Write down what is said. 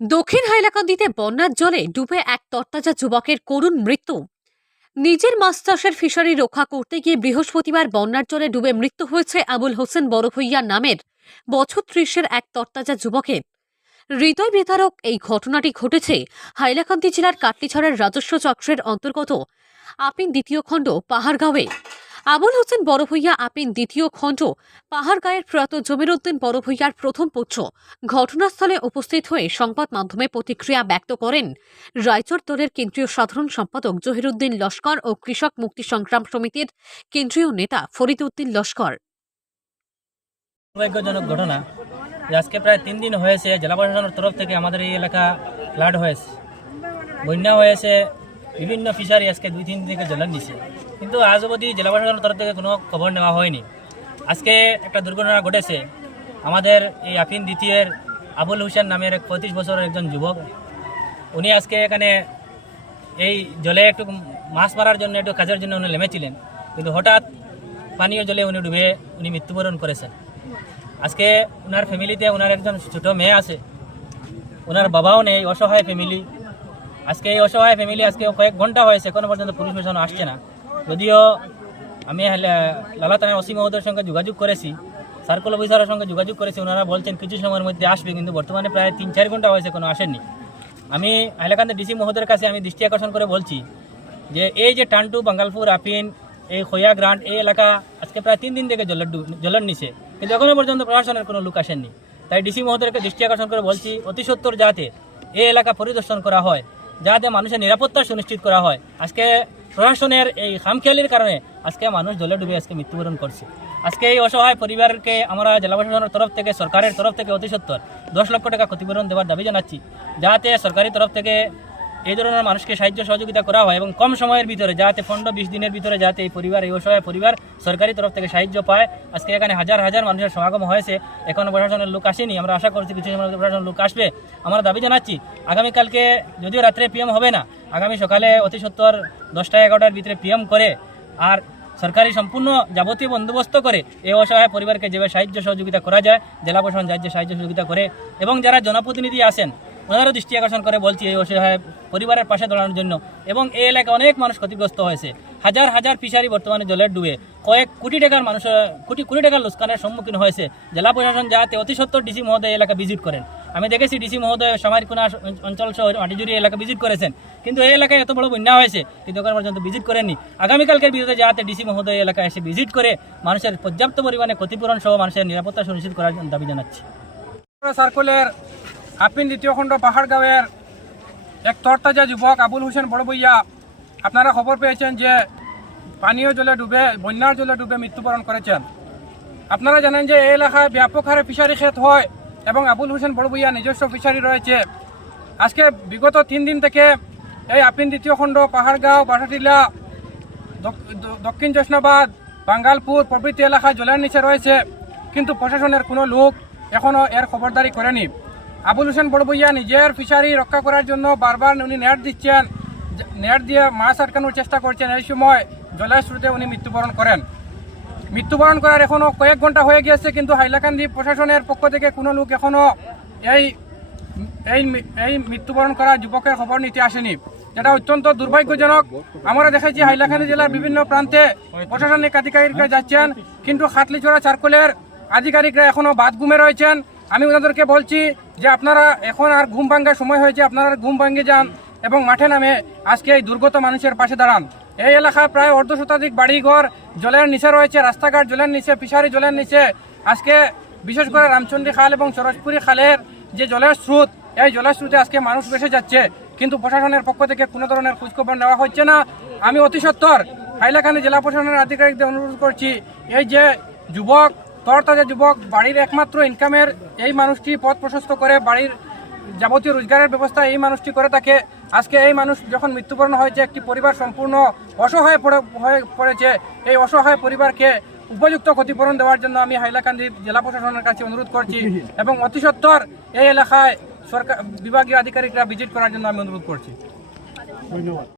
দক্ষিণ হাইলাকান্দিতে বন্যার জলে ডুবে এক তরতাজা যুবকের করুণ মৃত্যু। নিজের মাছ চাষের ফিশারি রক্ষা করতে গিয়ে বৃহস্পতিবার বন্যার জলে ডুবে মৃত্যু হয়েছে আবুল হোসেন বড়ভূঁইয়া নামের বছর ৩০-এর এক তরতাজা যুবকের। হৃদয় বিদারক এই ঘটনাটি ঘটেছে হাইলাকান্দি জেলার কাটলিছড়ার রাজস্ব চক্রের অন্তর্গত আপিন দ্বিতীয় খণ্ড পাহাড়গাঁওয়ে। আবুল হোসেন বড়ভূঁইয়া আপিন দ্বিতীয় খণ্ড পাহাড়গাঁয়ের প্রয়াত জমির উদ্দিন বড়ভূঁইয়ার প্রথম পুত্র। ঘটনাস্থলে উপস্থিত হয়ে সংবাদ মাধ্যমে প্রতিক্রিয়া ব্যক্ত করেন রায়চর দলের কেন্দ্রীয় সাধারণ সম্পাদক জহিরুদ্দিন লস্কর ও কৃষক মুক্তি সংগ্রাম সমিতির কেন্দ্রীয় নেতা ফরিদ উদ্দিন লস্কর। দুর্ভাগ্যজনক ঘটনা যে আজকে প্রায় 3 দিন হয়েছে জেলা প্রশাসনের তরফ থেকে আমাদের এই এলাকা ফ্লাড হয়েছে, বন্যা হয়েছে, বিভিন্ন ফিশারি আজকে 2-3 দিন থেকে জলের নিচে, কিন্তু আজ অবধি জেলা প্রশাসনের তরফ থেকে কোনো খবর নেওয়া হয়নি। আজকে একটা দুর্ঘটনা ঘটেছে, আমাদের এই আপিন দ্বিতীয়ের আবুল হোসেন নামের 35 বছরের একজন যুবক, উনি আজকে এখানে এই জলে একটু মাছ মারার জন্য একটু কাজের জন্য উনি নেমেছিলেন, কিন্তু হঠাৎ পানীয় জলে উনি মৃত্যুবরণ করেছেন। আজকে ওনার ফ্যামিলিতে ওনার একজন ছোট মেয়ে আছে, ওনার বাবাও নেই, অসহায় ফ্যামিলি। আজকে এই অসহায় ফ্যামিলি আজকে কয়েক ঘন্টা হয়েছে, এখনো পর্যন্ত পুলিশ প্রশাসন আসছে না। যদিও আমি লালা থানার ওসি মহোদয়ের সঙ্গে যোগাযোগ করেছি, সার্কেল অফিসারের সঙ্গে যোগাযোগ করেছি, ওনারা বলছেন কিছু সময়ের মধ্যে আসবে, কিন্তু বর্তমানে প্রায় 3-4 ঘন্টা হয়েছে কোনো আসেননি। আমি হাইলাকান্দি ডিসি মহোদয়ের কাছে আমি দৃষ্টি আকর্ষণ করে বলছি যে এই যে টান্টু, বাঙ্গালপুর, আপিন, এই খৈয়া গ্রান্ট, এই এলাকা আজকে প্রায় 3 দিন থেকে জলের নিচে, কিন্তু এখনো পর্যন্ত প্রশাসনের কোনো লোক আসেননি। তাই ডিসি মহোদয়কে দৃষ্টি আকর্ষণ করে বলছি অতি সত্বর যাতে এই এলাকা পরিদর্শন করা হয়, যাতে মানুষের নিরাপত্তা সুনিশ্চিত করা হয়। আজকে প্রশাসনের এই খামখেয়ালির কারণে আজকে মানুষ জলে ডুবে আজকে মৃত্যুবরণ করছে। আজকে এই অসহায় পরিবারকে আমরা জেলা প্রশাসনের তরফ থেকে, সরকারের তরফ থেকে অতি সত্বর 10 লক্ষ টাকা ক্ষতিপূরণ দেওয়ার দাবি জানাচ্ছি, যাতে সরকারি তরফ থেকে এই ধরনের মানুষকে সাহায্য সহযোগিতা করা হয় এবং কম সময়ের ভিতরে, যাতে 15-20 দিনের ভিতরে যাতে এই পরিবার, এই অসহায় পরিবার সরকারি তরফ থেকে সাহায্য পায়। আজকে এখানে হাজার হাজার মানুষের সমাগম হয়েছে, এখনো প্রশাসনের লোক আসেনি। আমরা আশা করছি কিছু সময় প্রশাসনের লোক আসবে। আমরা দাবি জানাচ্ছি আগামীকালকে, যদিও রাত্রে পিএম হবে না, আগামী সকালে অতি সত্বর 10টা-11টার ভিতরে পিএম করে আর সরকারি সম্পূর্ণ যাবতীয় বন্দোবস্ত করে এই অসহায় পরিবারকে যেভাবে সাহায্য সহযোগিতা করা যায়, জেলা প্রশাসন যাতে সাহায্য সহযোগিতা করে এবং যারা জনপ্রতিনিধি আসেন ওনারও দৃষ্টি আকর্ষণ করে বলছি এই অসহায় পরিবারের পাশে দাঁড়ানোর জন্য। এবং এই এলাকায় অনেক মানুষ ক্ষতিগ্রস্ত হয়েছে, হাজার হাজার ফিশারি বর্তমানে জলের ডুবে কয়েক কোটি টাকার মানুষ কোটি টাকার লোকসানের সম্মুখীন হয়েছে। জেলা প্রশাসন যাতে অতি সত্বর ডিসি মহোদয় এলাকা ভিজিট করেন। আমি দেখেছি ডিসি মহোদয় সামারকুনা অঞ্চল সহ মাটিজুড়ি এলাকা ভিজিট করেছেন, কিন্তু এই এলাকায় এত বড় বন্যা হয়েছে কিন্তু এখন পর্যন্ত ভিজিট করেননি। আগামীকালকের বিরুদ্ধে যাতে ডিসি মহোদয় এলাকায় এসে ভিজিট করে মানুষের পর্যাপ্ত পরিমাণে ক্ষতিপূরণ সহ মানুষের নিরাপত্তা সুনিশ্চিত করার দাবি জানাচ্ছি। সার্কুলের আপিন দ্বিতীয় খণ্ড পাহাড়গাঁওয়ের এক তরতাজা যুবক আবুল হোসেন বড়ভূঁইয়া, আপনারা খবর পেয়েছেন যে পানীয় জলে ডুবে, বন্যার জলে ডুবে মৃত্যুবরণ করেছেন। আপনারা জানেন যে এই এলাকায় ব্যাপক হারে ফিশারি ক্ষেত হয় এবং আবুল হোসেন বড়ভূঁইয়া নিজস্ব ফিশারি রয়েছে। আজকে বিগত 3 দিন থেকে এই আপিন দ্বিতীয় খণ্ড পাহাড়গাঁও, বাটাটিলা, দক্ষিণ জেসনাবাদ, বাঙ্গালপুর প্রভৃতি এলাকায় জলের নিচে রয়েছে, কিন্তু প্রশাসনের কোনো লোক এখনও এর খবরদারি করেনি। আবুল হোসেন বড়ভূঁইয়া নিজের ফিশারি রক্ষা করার জন্য বারবার উনি নেট দিচ্ছেন, নেট দিয়ে মাছ আটকানোর চেষ্টা করছেন। এই সময় জলের স্রোতে উনি মৃত্যুবরণ করেন। মৃত্যুবরণ করার এখনও কয়েক ঘন্টা হয়ে গিয়েছে, কিন্তু হাইলাকান্দি প্রশাসনের পক্ষ থেকে কোনো লোক এখনও এই মৃত্যুবরণ করা যুবকের খবর নিতে আসেনি, যেটা অত্যন্ত দুর্ভাগ্যজনক। আমরা দেখেছি হাইলাকান্দি জেলার বিভিন্ন প্রান্তে প্রশাসনিক আধিকারিকরা যাচ্ছেন, কিন্তু খাটলিছড়া সার্কেলের আধিকারিকরা এখনও বাদ ঘুমে রয়েছেন। আমি ওনাদেরকে বলছি যে আপনারা এখন আর ঘুম ভাঙ্গার সময় হয়েছে, আপনারা ঘুম ভাঙ্গে যান এবং মাঠে নামে আজকে এই দুর্গত মানুষের পাশে দাঁড়ান। এই এলাকায় প্রায় অর্ধশতাধিক বাড়িঘর জলের নিচে রয়েছে, রাস্তাঘাট জলের নিচে, ফিশারি জলের নিচে। আজকে বিশেষ করে রামচন্দ্রী খাল এবং সরোজপুরি খালের যে জলের স্রোত, এই জলের স্রোতে আজকে মানুষ ভেসে যাচ্ছে, কিন্তু প্রশাসনের পক্ষ থেকে কোনো ধরনের খোঁজখবর নেওয়া হচ্ছে না। আমি অতি সত্বর হাইলাকান্দি জেলা প্রশাসনের আধিকারিকদের অনুরোধ করছি, এই যে যুবক, তরতাজা যুবক, বাড়ির একমাত্র ইনকামের এই মানুষটি পথ প্রশস্ত করে, বাড়ির যাবতীয় রোজগারের ব্যবস্থা এই মানুষটি করে থাকে। আজকে এই মানুষ যখন মৃত্যুবরণ হয়েছে, একটি পরিবার সম্পূর্ণ অসহায় হয়ে পড়েছে। এই অসহায় পরিবারকে উপযুক্ত ক্ষতিপূরণ দেওয়ার জন্য আমি হাইলাকান্দি জেলা প্রশাসনের কাছে অনুরোধ করছি এবং অতি সত্বর এই এলাকায় সরকার বিভাগীয় আধিকারিকরা ভিজিট করার জন্য আমি অনুরোধ করছি। ধন্যবাদ।